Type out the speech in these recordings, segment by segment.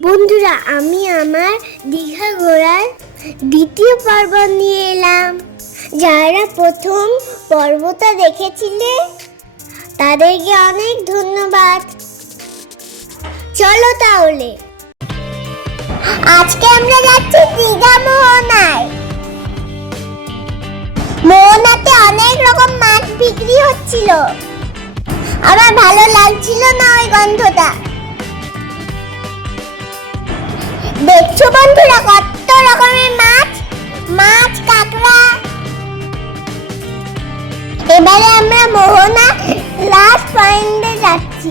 বন্ধুরা, আমি আমার দীঘা ঘোরার দ্বিতীয় পর্ব নিয়ে এলাম। যারা প্রথম পর্বটা দেখেছিলে তাদেরকে অনেক ধন্যবাদ। চলো তাহলে, আজকে আমরা যাচ্ছি দীঘা মোহনায়। মোহনাতে অনেক রকম মাছ বিক্রি হচ্ছিল। আমার ভালো লাগছিল না ওই গন্ধটা। দেখছো বন্ধুরা, কত রকমের মাছ, কাঁকড়া। এবারে আমরা মোহনা লাস্ট পয়েন্টে যাচ্ছি।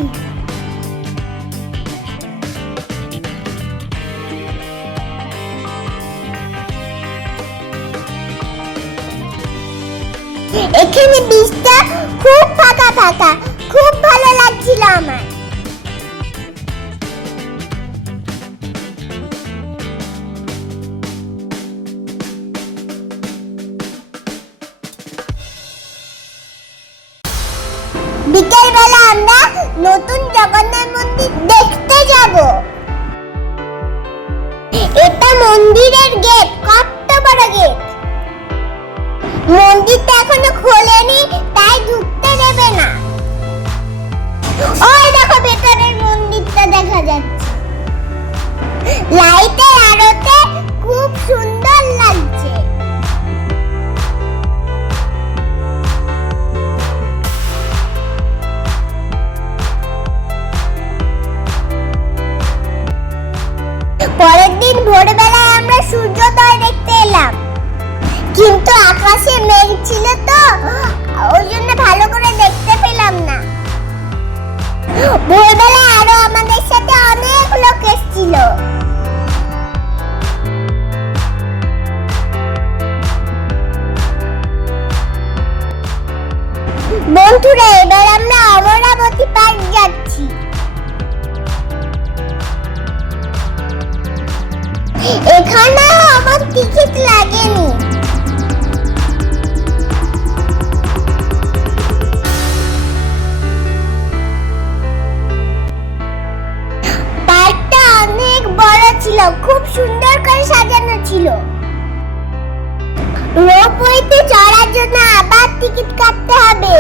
এখানে বীজটা খুব ফাঁকা, খুব ভালো লাগছিল আমার। বিকেলবেলা আমরা নতুন জগন্নাথ মন্দির দেখতে যাব। এটা মন্দিরের গেট, কত বড় গেট। মন্দিরটা এখনো খোলেনি, তাই ঢুকতে দেবে না। ওই দেখো, ভেতরের মন্দিরটা দেখা যাচ্ছে। লাইটের আলোতে খুব সুন্দর লাগছে। পরের দিন ভোরবেলায় আমরা সূর্যোদয় দেখতে এলাম, কিন্তু আকাশে মেঘ ছিল তো ওই জন্য ভালো করে দেখতে পেলাম না। ভোরবেলায় আরো আমাদের সাথে অনেক লোক এসেছিল। বন্ধুরা, এবার আমরা অমরাবতী পার্ক যাচ্ছি। এখানে আমার টিকিট লাগেনি। পার্কটা অনেক বড় ছিল, খুব সুন্দর করে সাজানো ছিল। রোপওয়েতে চড়ার জন্য আবার টিকিট কাটতে হবে।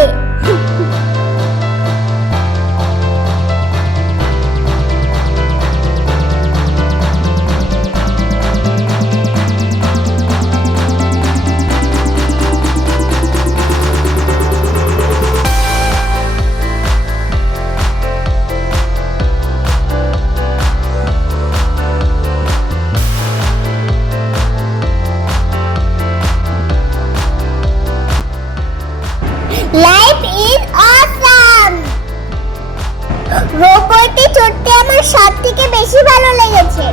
Life is awesome! রোপওয়েতে চড়তে আমার সব থেকে বেশি ভালো লেগেছে।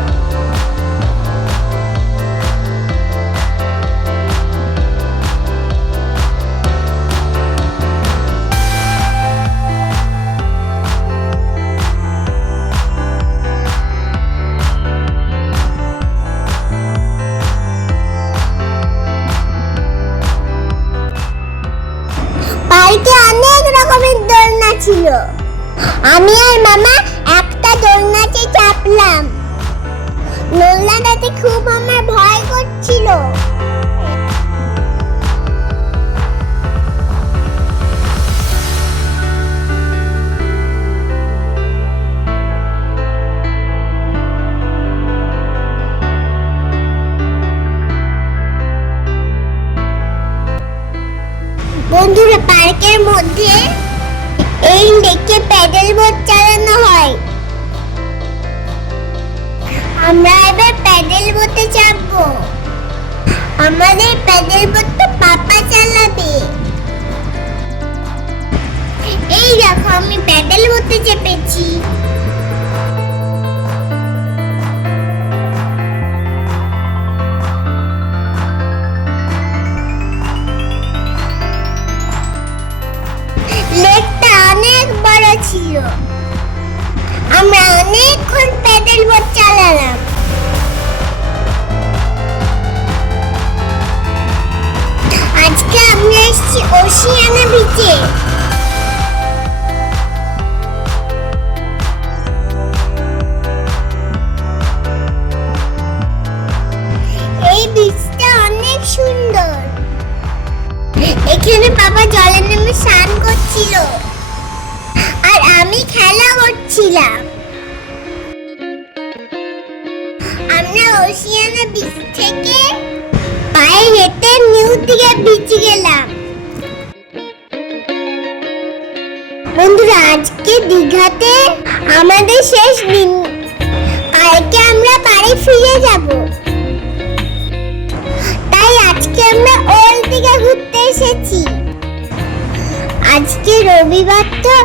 পার্কে অনেক রকমের দোলনা ছিল। আমি আর মামা একটা দোলনাতে চাপলাম। দোলনাটাতে খুব আমার ভয় করছিল। বন্ধুরা, পার্কের মধ্যে এই লেকে প্যাডেল বোট চালানো হয়। আমরা এবার প্যাডেল বোটে চাপবো। আমাদের প্যাডেল বোটটা পাপা চালাবে। এই দেখো, আমি প্যাডেল বোটে চেপেছি। লেকটা অনেক বড় ছিল। আমরা অনেকক্ষণ প্যাডেল বোট চালালাম। আজকে আমরা এসেছি ওশিয়ানা বিচে। খাচ্ছিল আর আমি খেলা করছিলাম। আমরা ওশিয়ানা বিচ থেকে পায়ে হেঁটে নিউ দিঘা বিচে গেলাম। বন্ধুরা, আজকে দীঘাতে আমাদের শেষ দিন। কালকে আমরা বাড়ি ফিরে যাব। তাই আজকে আমরা ওল্ড দীঘা ঘুরতে এসেছি। আজকে রবিবার তো,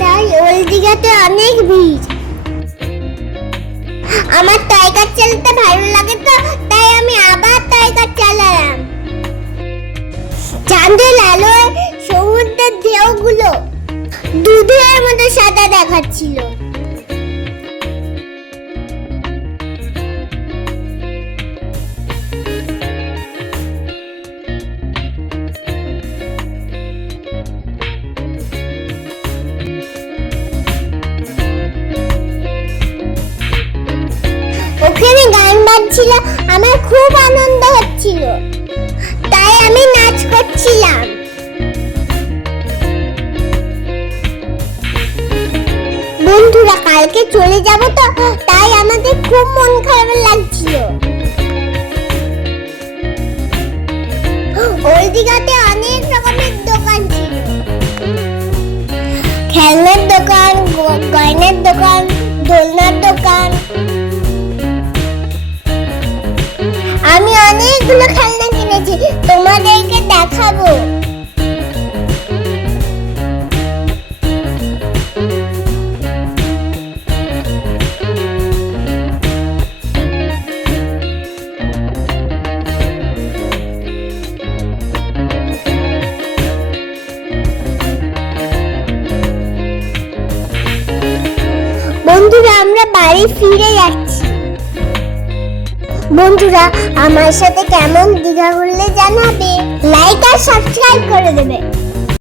তাই ওল্ড দীঘাতে অনেক ভিড়। আমার টয় কার চালাতে ভালো লাগে তো, তাই আমি আবার টয় কার চালালাম। চাঁদের আলোয় সমুদ্রের ঢেউগুলো দুধের মতো সাদা দেখাচ্ছিল। ওখানে গান বাজছিল, আমার খুব আনন্দ হচ্ছিল, তাই আমি নাচ করছিলাম। বন্ধুরা, কালকে চলে যাব তো, তাই আমাদের খুব মন খারাপ লাগছিল। ওল্ড দীঘাতে অনেক রকমের দোকান ছিল, খেলনার দোকান, গয়নার দোকান, দোলনার দোকান। আমি অনেকগুলো খেলনা কিনেছি, তোমাদেরকে দেখাবো। বন্ধুরা, আমরা বাড়ি ফিরে যাচ্ছি। বন্ধুরা, আমার সাথে কেমন দীঘা ঘুরলে জানাবে, লাইক আর সাবস্ক্রাইব করে দেবে।